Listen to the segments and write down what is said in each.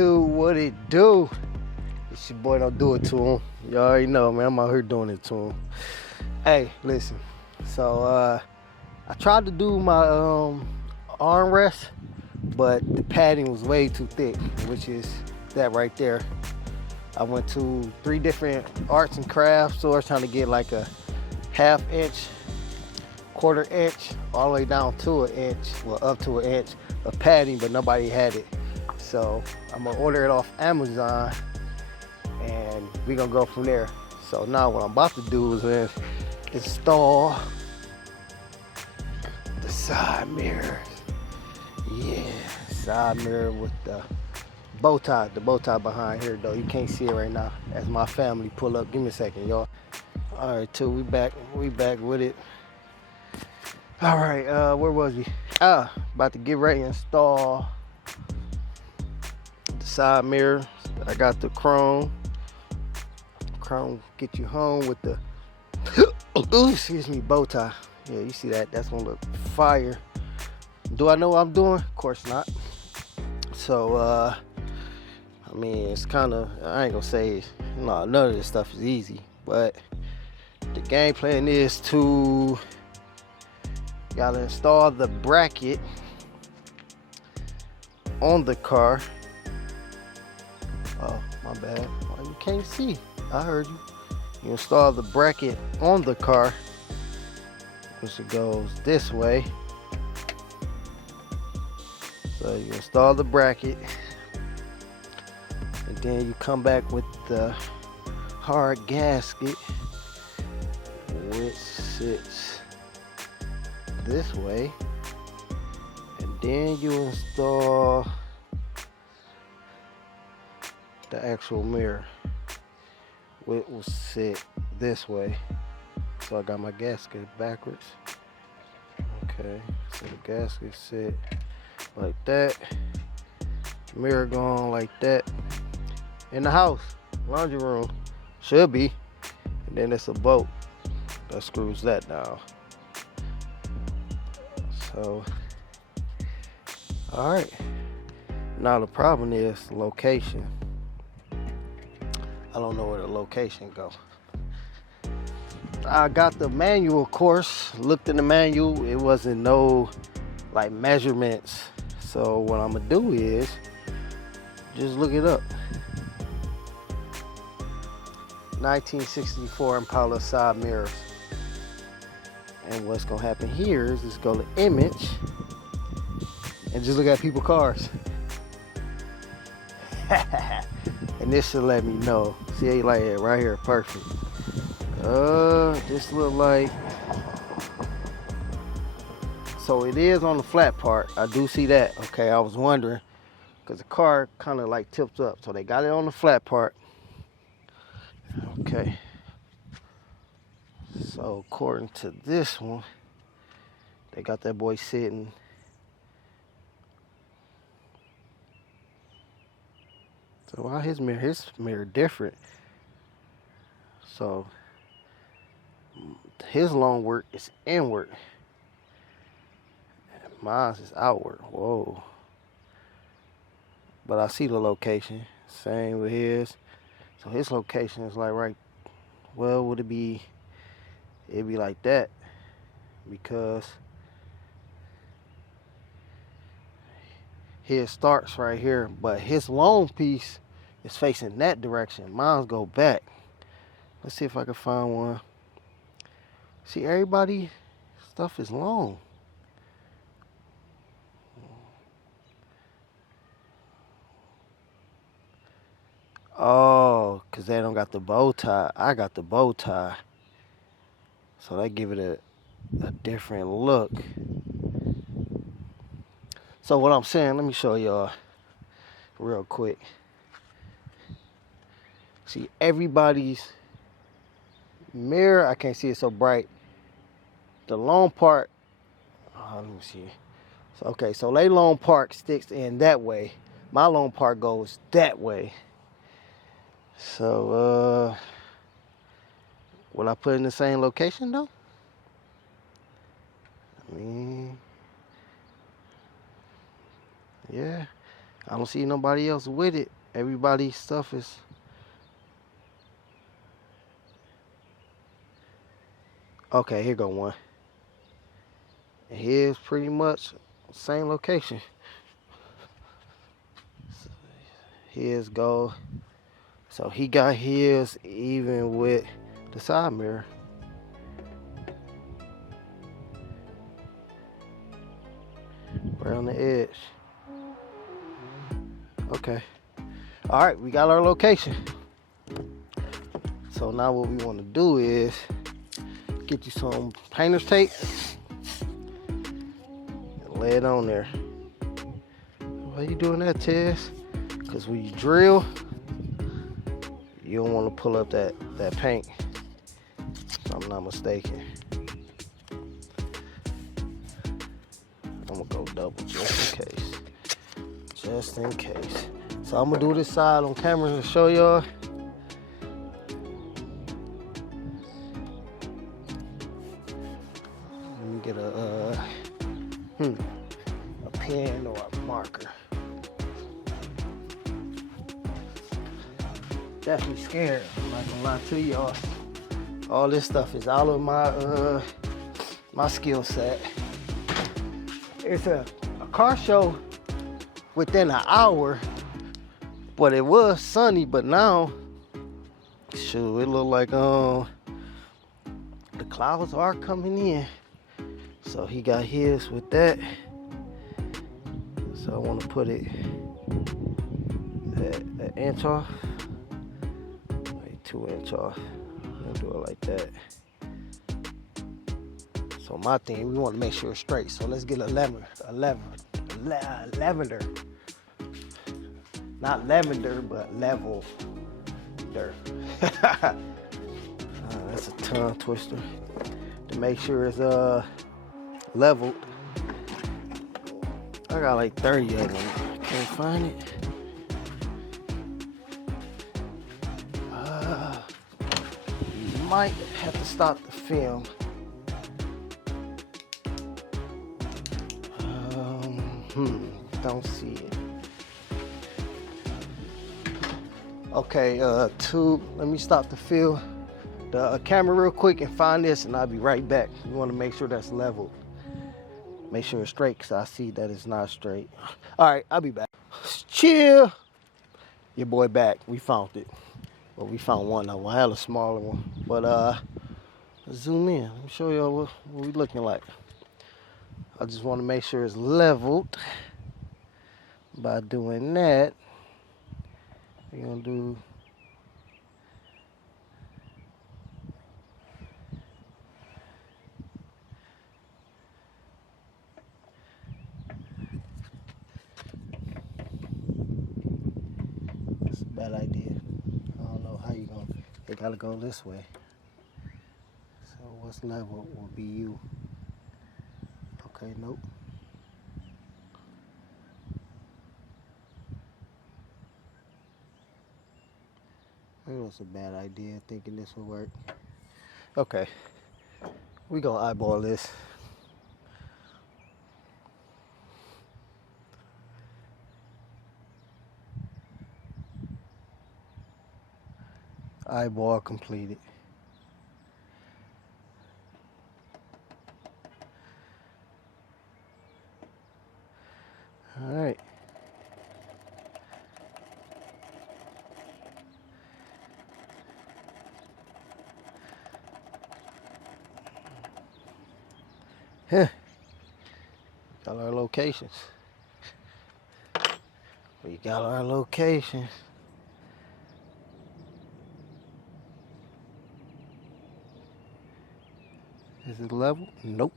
YouTube, what it do? It's your boy, don't do it to him. You already know, man, I'm out here doing it to him. Hey, listen, so I tried to do my armrest, but the padding was way too thick, which is that right there. I went to 3 different arts and crafts stores trying to get like a 1/2 inch, 1/4 inch, all the way down to 1 inch, well, up to 1 inch of padding, but nobody had it. So I'm gonna order it off Amazon and we're gonna go from there. So now what I'm about to do is install the side mirrors. Yeah, side mirror with the bow tie behind here though. You can't see it right now as my family pull up. Give me a second, y'all. All right, too, we back with it. All right, where was we? About to get ready to install the side mirror. I got the chrome get you home with the excuse me, bow tie. Yeah, you see that? That's gonna look fire. Do I know what I'm doing? Of course not. So I mean, it's kind of, I ain't gonna say no, none of this stuff is easy, but the game plan is to gotta install the bracket on the car. Oh, my bad. Oh, you can't see. I heard you. You install the bracket on the car, which it goes this way. So you install the bracket, and then you come back with the hard gasket, which sits this way, and then you install the actual mirror, which will sit this way. So I got my gasket backwards. Okay, so the gasket sit like that, mirror going like that. In the house, laundry room, should be, and then it's a bolt that screws that down. So, all right. Now the problem is location. I don't know where the location go. I got the manual, of course. Looked in the manual. It wasn't no like measurements. So what I'm gonna do is just look it up. 1964 Impala side mirrors. And what's gonna happen here is just go to image and just look at people's cars. And this should let me know. See, like it right here, perfect. This look like, so it is on the flat part. I do see that. Okay, I was wondering because the car kind of like tips up, so they got it on the flat part. Okay. So according to this one, they got that boy sitting. So why his mirror different? So his long work is inward. Mine is outward. Whoa. But I see the location. Same with his. So his location is like right, well, would it be, it'd be like that because his starts right here, but his long piece is facing that direction. Mine's go back. Let's see if I can find one. See, everybody stuff is long. Oh, because they don't got the bow tie. I got the bow tie. So they give it a different look. So what I'm saying, let me show y'all real quick. See, everybody's mirror, I can't see it so bright. The long part, let me see. So, okay, so they long part sticks in that way. My long part goes that way. So, will I put in the same location though? I mean, yeah. I don't see nobody else with it. Everybody's stuff is... Okay, here go one. And here's pretty much same location. So here's go. So he got his even with the side mirror. Right on the edge. Okay. All right, we got our location. So now what we want to do is get you some painter's tape and lay it on there. Why you doing that, Tess? Because when you drill, you don't want to pull up that paint. If I'm not mistaken. I'm gonna go double just in case. Just in case. So I'm gonna do this side on camera to show y'all. Let me get a pen or a marker. Definitely scared. I'm not gonna lie to y'all. All this stuff is out of my skill set. It's a car show within an hour, but it was sunny. But now, shoot, it look like the clouds are coming in. So he got his with that. So I want to put it an inch off, like 2 inch off. I'll do it like that. So my thing, we want to make sure it's straight. So let's get a lavender. Not lavender, but level. That's a tongue twister. To make sure it's leveled. I got like 30 of them. I can't find it. You might have to stop the film. Don't see it. Okay, let me stop the camera real quick and find this, and I'll be right back. We want to make sure that's leveled. Make sure it's straight, because I see that it's not straight. All right, I'll be back. Chill. Your boy back. We found it. Well, we found one of them. I had a smaller one. But let's zoom in. Let me show y'all what we looking like. I just want to make sure it's leveled. By doing that, we're going to do it's a bad idea. I don't know how you going to, it got to go this way. So what's level will be you. Okay, nope. It was a bad idea thinking this would work. Okay, we gonna eyeball this. Eyeball completed. All right. Got our locations. We got our locations. Is it level? Nope.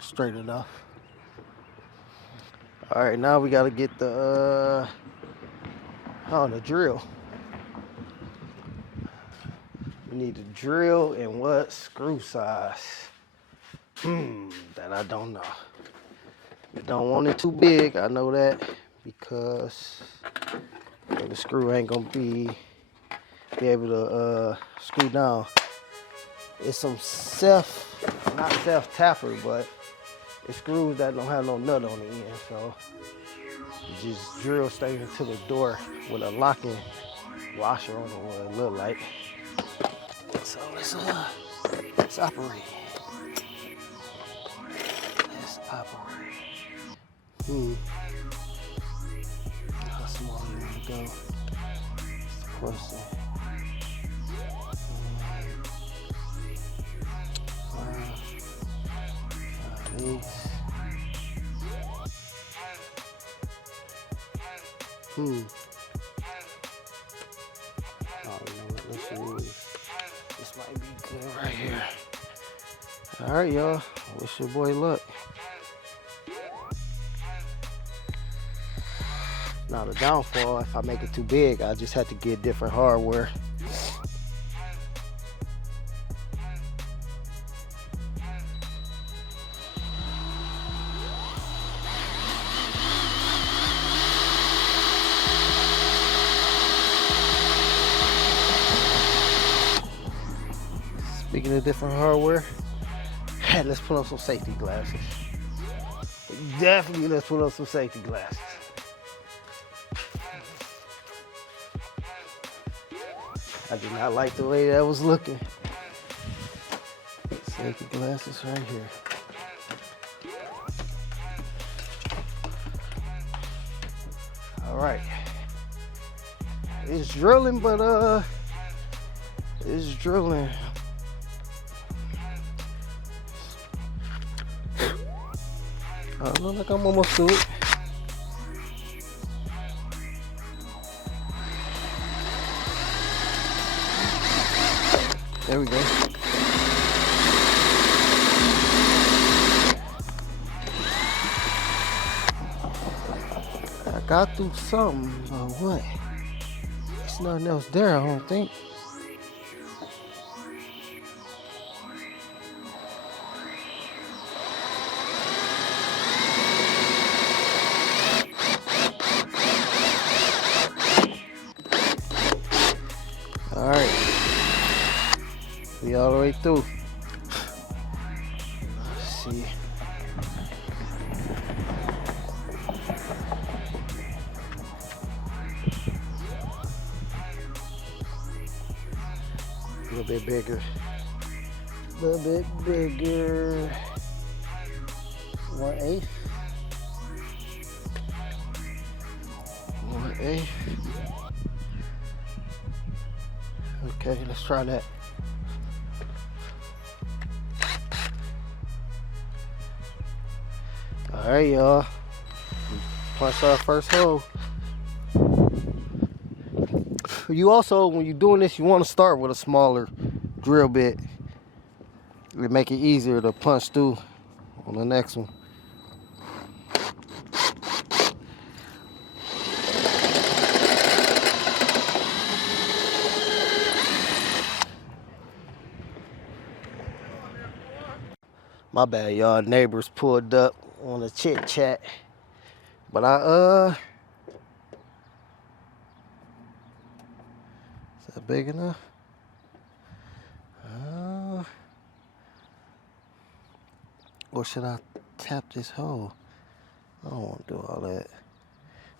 Straight enough. All right, now we gotta get the drill. We need the drill and what screw size? That I don't know. We don't want it too big. I know that because the screw ain't gonna be able to screw down. It's some not self-tapper, but it's screws that don't have no nut on the end. So you just drill straight into the door with a locking washer on it, what it look like. So let's operate. Let's operate. How small you want to go? It's the question. 5/8. Oh, you know what? Let's use. This might be good right here. All right, y'all. Wish your boy luck. Now the downfall, if I make it too big, I just have to get different hardware. Speaking of different hardware, let's put on some safety glasses. Definitely let's put on some safety glasses. I did not like the way that was looking. Safety glasses right here. All right. It's drilling, but it's drilling. I look like I'm almost to it. There we go. I got through something, but what? There's nothing else there, I don't think. All right. We all the way through. Let's see. A little bit bigger. A little bit bigger. 1/8. 1/8. Okay, let's try that. All right, y'all. Punch our first hole. You also, when you're doing this, you want to start with a smaller drill bit. It'll make it easier to punch through on the next one. My bad, y'all. Neighbors pulled up on a chit chat, but is that big enough? Or should I tap this hole? I don't want to do all that.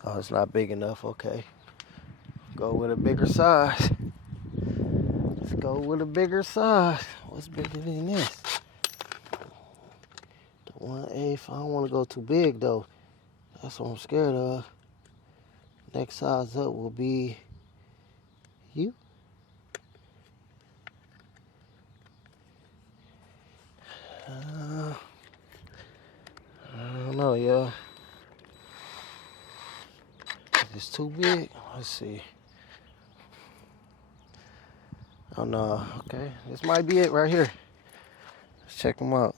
Oh, it's not big enough. Okay, go with a bigger size. Let's go with a bigger size. What's bigger than this? 1/8. I don't want to go too big though. That's what I'm scared of. Next size up will be you. I don't know, y'all. It's too big. Let's see. Oh no. Okay, this might be it right here. Let's check them out.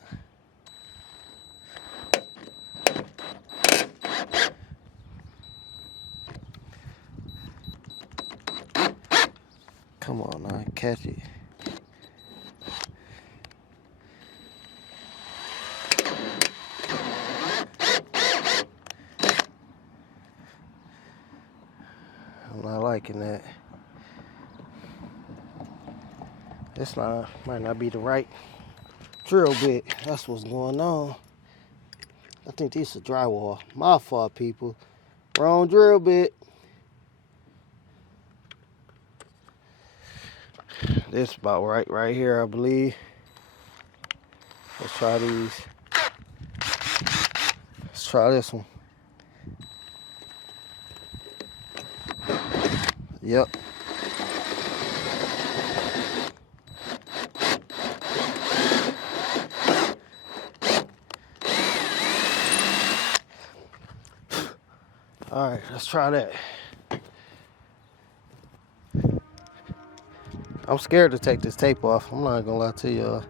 Come on, now, catch it. I'm not liking that. This might not be the right drill bit. That's what's going on. I think this is drywall. My fault, people. Wrong drill bit. This about right here, I believe. Let's try these. Let's try this one. Yep. All right, let's try that. I'm scared to take this tape off. I'm not gonna lie to y'all.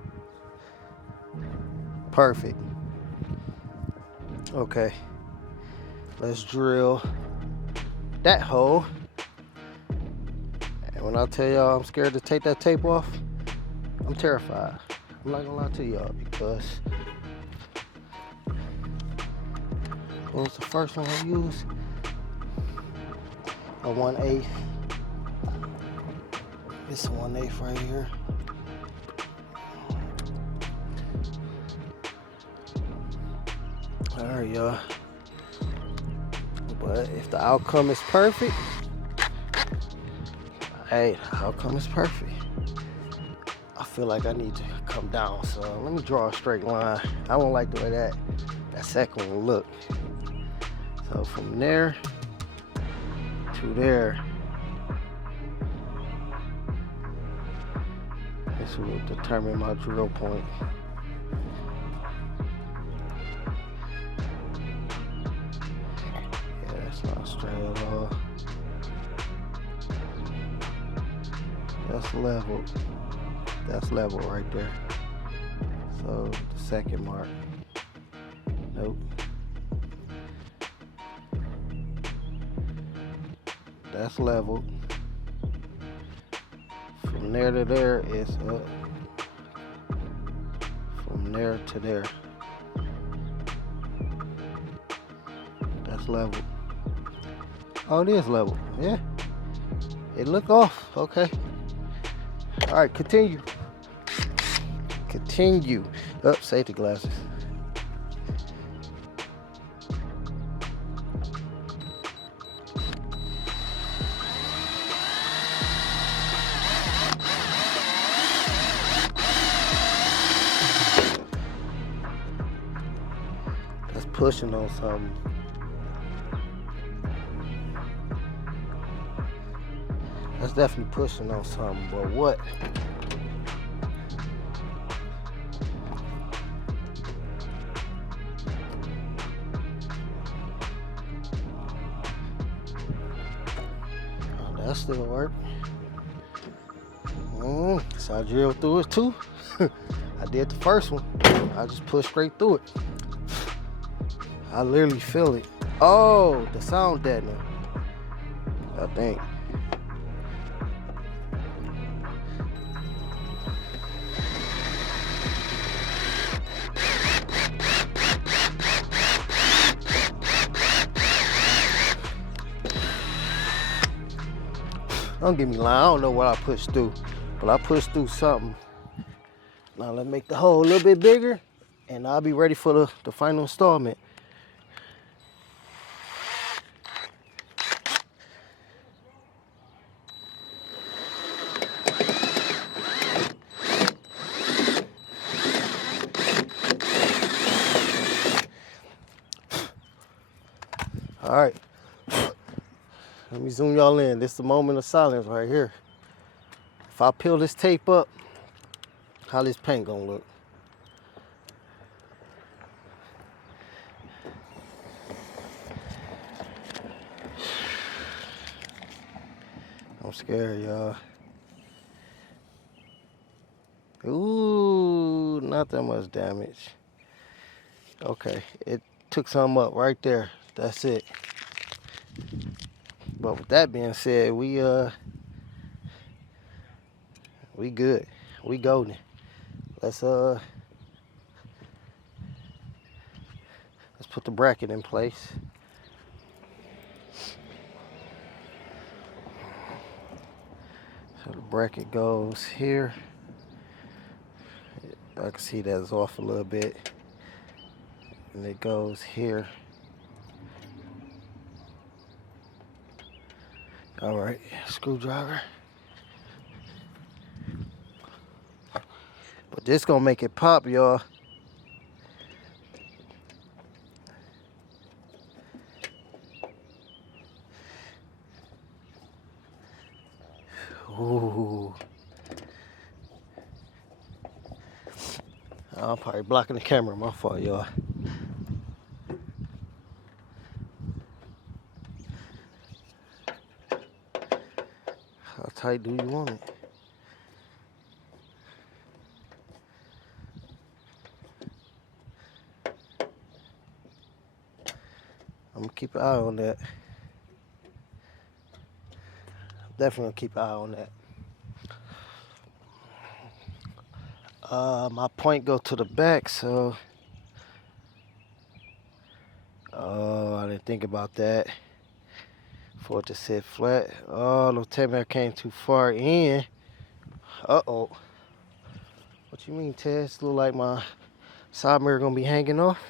Perfect. Okay. Let's drill that hole. And when I tell y'all I'm scared to take that tape off, I'm terrified. I'm not gonna lie to y'all because what was the first one I used? A 1/8. It's a 1/8 right here. All right, y'all. But if the outcome is perfect, hey, the outcome is perfect. I feel like I need to come down, so let me draw a straight line. I don't like the way that second one look. So from there to there, this will determine my drill point. Yeah, that's not straight at all. That's level. That's level right there. So the second mark. Nope. That's level. From there to there is up. From there to there. That's level. Oh, it is level. Yeah. It look off. Okay. All right, continue. Continue. Up, safety glasses. That's pushing on something. That's definitely pushing on something, but what? Oh, that still work. So I drilled through it too. I did the first one. I just pushed straight through it. I literally feel it. Oh, the sound deadener. I think. Don't get me lying, I don't know what I pushed through, but I pushed through something. Now let's make the hole a little bit bigger, and I'll be ready for the final installment. All right. Let me zoom y'all in. This is the moment of silence right here. If I peel this tape up, how this paint gonna look? I'm scared, y'all. Ooh, not that much damage. Okay, it took some up right there. That's it. But with that being said, we good. We golden. Let's put the bracket in place. So the bracket goes here. I can see that's off a little bit. And it goes here. All right, screwdriver. But this gonna make it pop, y'all. Ooh. I'm probably blocking the camera, my fault, y'all. How tight do you want it? I'm gonna keep an eye on that. Definitely gonna keep an eye on that. My point go to the back, so. Oh, I didn't think about that. For it to sit flat. Oh, don't tell me I came too far in. Uh-oh. What you mean, Tess? Look like my side mirror gonna be hanging off?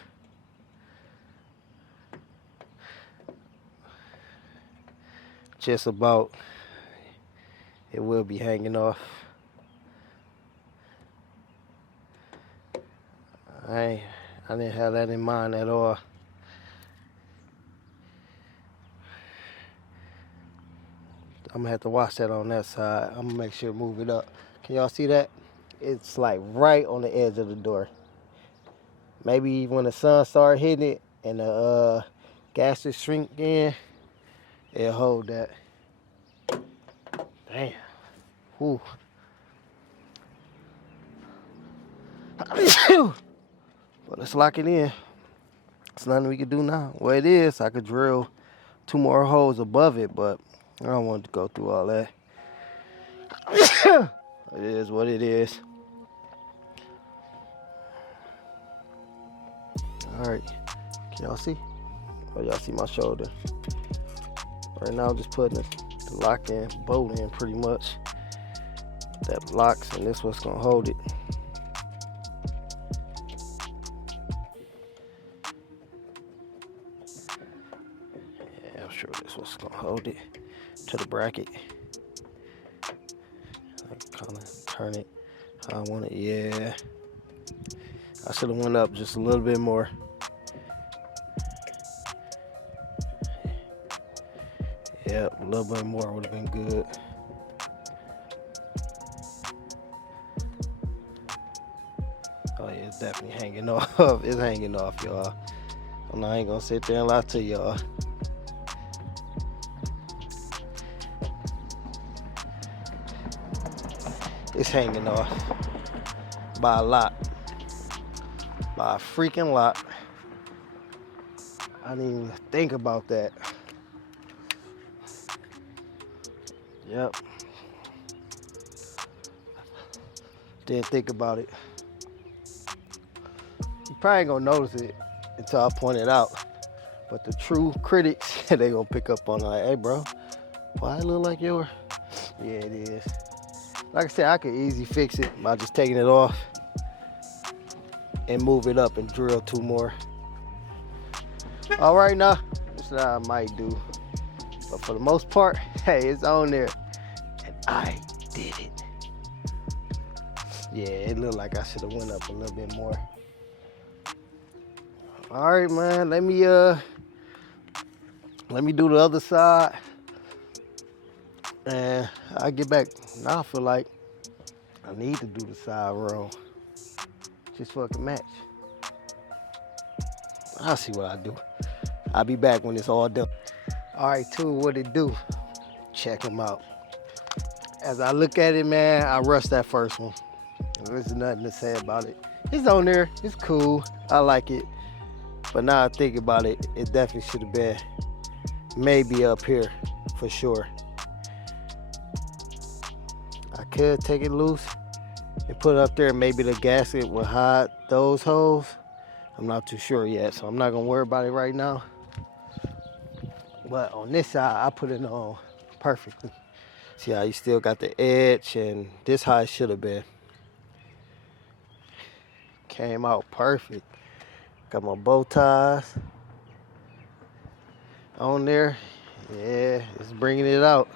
Just about. It will be hanging off. I didn't have that in mind at all. I'm gonna have to watch that on that side. I'm gonna make sure to move it up. Can y'all see that? It's like right on the edge of the door. Maybe when the sun starts hitting it and the gases shrink in, it'll hold that. Damn. Whew. But let's lock it in. There's nothing we can do now. Well, it is. I could drill 2 more holes above it, but I don't want to go through all that. It is what it is. All right. Can y'all see? Oh, y'all see my shoulder. Right now, I'm just putting the lock in, bolt in pretty much. That locks, and this what's gonna hold it. Yeah, I'm sure this what's gonna hold it to the bracket. I kind of turn it how I want it. Yeah, I should have went up just a little bit more. Yep, a little bit more would have been good. Oh yeah, it's definitely hanging off. It's hanging off, y'all. I ain't gonna sit there and lie to y'all. It's hanging off by a lot. By a freaking lot. I didn't even think about that. Yep. Didn't think about it. You probably ain't gonna notice it until I point it out. But the true critics, they gonna pick up on it like, hey bro, why it look like yours? Yeah, it is. Like I said, I could easily fix it by just taking it off and move it up and drill 2 more. All right now, that's what I might do. But for the most part, hey, it's on there. And I did it. Yeah, it looked like I should have went up a little bit more. All right, man, let me do the other side. And I'll get back. Now I feel like I need to do the side row. Just fucking match. I'll see what I do. I'll be back when it's all done. All right, too, what it do? Check them out. As I look at it, man, I rushed that first one. There's nothing to say about it. It's on there. It's cool. I like it. But now I think about it, it definitely should have been maybe up here for sure. I could take it loose and put it up there. Maybe the gasket will hide those holes. I'm not too sure yet, so I'm not gonna worry about it right now. But on this side, I put it on perfectly. See how you still got the edge, and this how it should have been. came out perfect. Got my bow ties on there. Yeah, it's bringing it out.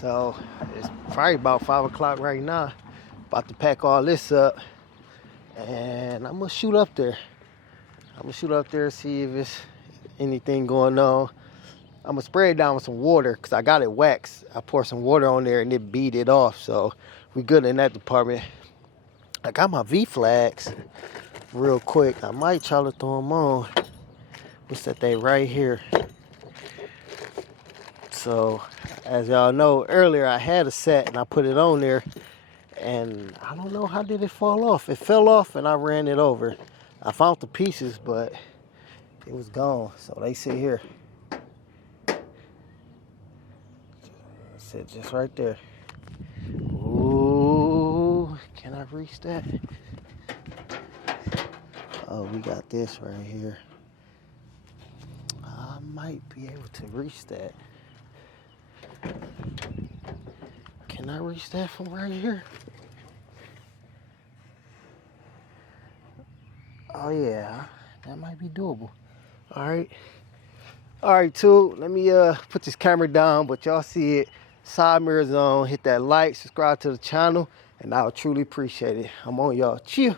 So it's probably about 5 o'clock right now. About to pack all this up, and I'm gonna shoot up there. See if it's anything going on. I'm gonna spray it down with some water because I got it waxed. I poured some water on there and it beat it off, so we good in that department. I got my V flags real quick. I might try to throw them on. What's that thing right here? So as y'all know, earlier I had a set and I put it on there, and I don't know how did it fall off. It fell off and I ran it over. I found the pieces, but it was gone. So they sit here. Sit just right there. Ooh, can I reach that? Oh, we got this right here. I might be able to reach that. Can I reach that from right here? Oh yeah, that might be doable. All right, too. Let me put this camera down, but y'all see it. Side mirrors on. Hit that like, subscribe to the channel, and I'll truly appreciate it. I'm on y'all. Cheers.